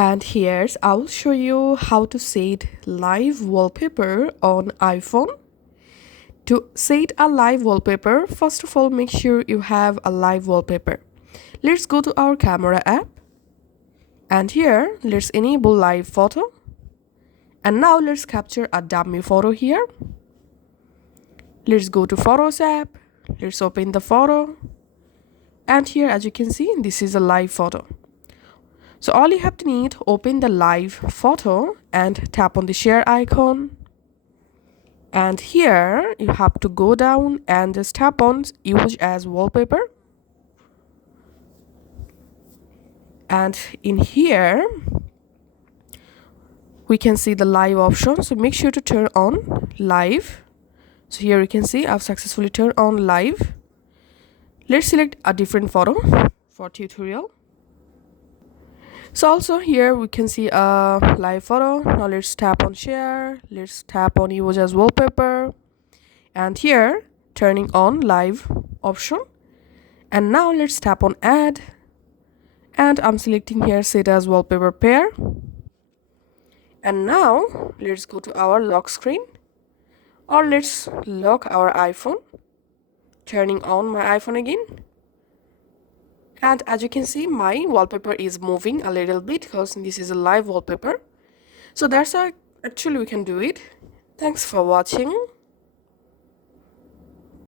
And here's I'll show you how to set live wallpaper on iPhone. To set a live wallpaper, first of all make sure you have a live wallpaper. Let's go to our camera app, and here let's enable live photo. And now let's capture a dummy photo here. Let's go to Photos app. Let's open the photo. And here, as you can see, this is a live photo. So all you have to need, open the live photo and tap on the share icon. And here you have to go down and just tap on use as wallpaper. And in here, we can see the live option. So make sure to turn on live. So here you can see I've successfully turned on live. Let's select a different photo for tutorial. So also here we can see a live photo. Now let's tap on share. Let's tap on use as wallpaper. And here turning on live option. And now let's tap on add. And I'm selecting here set as wallpaper pair. And now let's go to our lock screen. Or let's lock our iPhone. Turning on my iPhone again. And as you can see, my wallpaper is moving a little bit because this is a live wallpaper. So that's how actually we can do it. Thanks for watching.